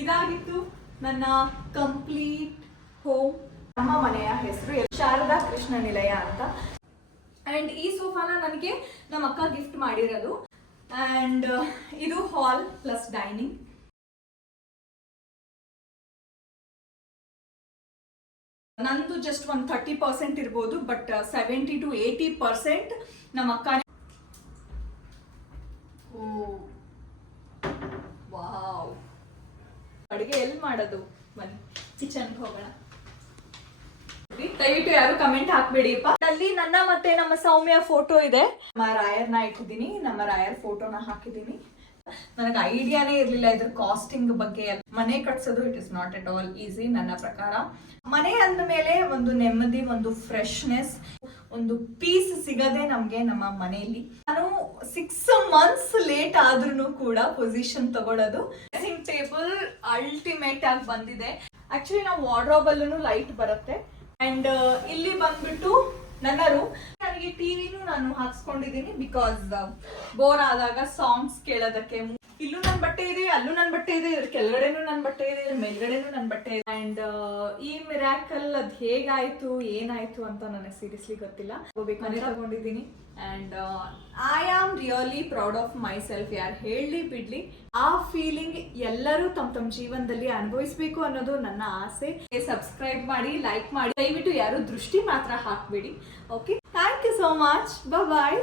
ಇದಾಗಿತ್ತು ನನ್ನ complete home. ನಮ್ಮ ಮನೆಯ ಹೆಸರು ಶಾರದಾ ಕೃಷ್ಣ ನಿಲಯ ಅಂತ. ಆ್ಯಂಡ್ ಈ ಸೋಫಾನ ನನಗೆ ನಮ್ಮ ಅಕ್ಕ ಗಿಫ್ಟ್ ಮಾಡಿರೋದು. ಆ್ಯಂಡ್ ಇದು ಹಾಲ್ ಪ್ಲಸ್ ಡೈನಿಂಗ್. ನಂದು ಜಸ್ಟ್ ಒಂದು 30% ಇರ್ಬೋದು, ಬಟ್ 70 to 80% ನಮ್ಮ ಅಕ್ಕ. ವಾವ್, ಅಡುಗೆ ಎಲ್ಲಿ ಮಾಡೋದು? ಬನ್ನಿ ಕಿಚನ್ಗೆ ಹೋಗೋಣ. ದಯವಿಟ್ಟು ಯಾರು ಕಮೆಂಟ್ ಹಾಕ್ಬೇಡಿಪ್ಪ. ಅಲ್ಲಿ ನನ್ನ ಮತ್ತೆ ನಮ್ಮ ಸೌಮ್ಯ ಫೋಟೋ ಇದೆ. ನಮ್ಮ ರಾಯರ್ನ ಇಟ್ಟಿದ್ದೀನಿ, ನಮ್ಮ ರಾಯರ್ ಫೋಟೋನ ಹಾಕಿದ್ದೀನಿ. ನನಗೆ ಐಡಿಯಾನೇ ಇರಲಿಲ್ಲ ಇದ್ರ ಕಾಸ್ಟಿಂಗ್ ಬಗ್ಗೆ. ಮನೆ ಕಟ್ಸೋದು it is not at all easy ನನ್ನ ಪ್ರಕಾರ. ಮನೆ ಅಂದ ಮೇಲೆ ಒಂದು ನೆಮ್ಮದಿ, ಒಂದು ಫ್ರೆಶ್ನೆಸ್, ಒಂದು ಪೀಸ್ ಸಿಗದೆ ನಮ್ಗೆ ನಮ್ಮ ಮನೆಯಲ್ಲಿ. ನಾನು 6 months ಲೇಟ್ ಆದ್ರೂ ಕೂಡ ಪೊಸಿಷನ್ ತಗೊಳ್ಳೋದು. ಡ್ರೆಸ್ಸಿಂಗ್ ಟೇಬಲ್ ಅಲ್ಟಿಮೇಟ್ ಆಗಿ ಬಂದಿದೆ. ಆಕ್ಚುಲಿ ನಾವು ವಾರ್ಡ್ರೋಬ್ ಅಲ್ಲೂ ಲೈಟ್ ಬರುತ್ತೆ. ಅಂಡ್ ಇಲ್ಲಿ ಬಂದ್ಬಿಟ್ಟು ನನ್ನ ರೂಮ್. ನನಗೆ ಟಿವಿನೂ ನಾನು ಹಾಕ್ಸ್ಕೊಂಡಿದ್ದೀನಿ ಬಿಕಾಸ್ ಬೋರ್ ಆದಾಗ ಸಾಂಗ್ಸ್ ಕೇಳೋದಕ್ಕೆ. ಇಲ್ಲೂ ನನ್ನ ಬಟ್ಟೆ ಇದೆ, ಅಲ್ಲೂ ನನ್ನ ಬಟ್ಟೆ ಇದೆ, ಇದ್ರ ಕೆಳಗಡೆನೂ ನನ್ನ ಬಟ್ಟೆ ಇದೆ, ಇದ್ರ ಮೇಲ್ಗಡೆನೂ ನನ್ನ ಬಟ್ಟೆ ಇದೆ. ಅಂಡ್ ಈ ಮಿರಾಕಲ್ ಅದ್ ಹೇಗಾಯ್ತು ಏನಾಯ್ತು ಅಂತ ನನಗೆ ಸೀರಿಯಸ್ಲಿ ಗೊತ್ತಿಲ್ಲ. ಮನೆ ತಗೊಂಡಿದ್ದೀನಿ. And I am really proud of my self. ಯಾರು ಹೇಳಲಿ ಬಿಡ್ಲಿ, ಆ ಫೀಲಿಂಗ್ ಎಲ್ಲರೂ ತಮ್ಮ ಜೀವನದಲ್ಲಿ ಅನುಭವಿಸ್ಬೇಕು ಅನ್ನೋದು ನನ್ನ ಆಸೆ. ಸಬ್ಸ್ಕ್ರೈಬ್ ಮಾಡಿ, ಲೈಕ್ ಮಾಡಿ, ದಯವಿಟ್ಟು ಯಾರು ದೃಷ್ಟಿ ಮಾತ್ರ ಹಾಕ್ಬೇಡಿ. Okay, thank you so much. Bye.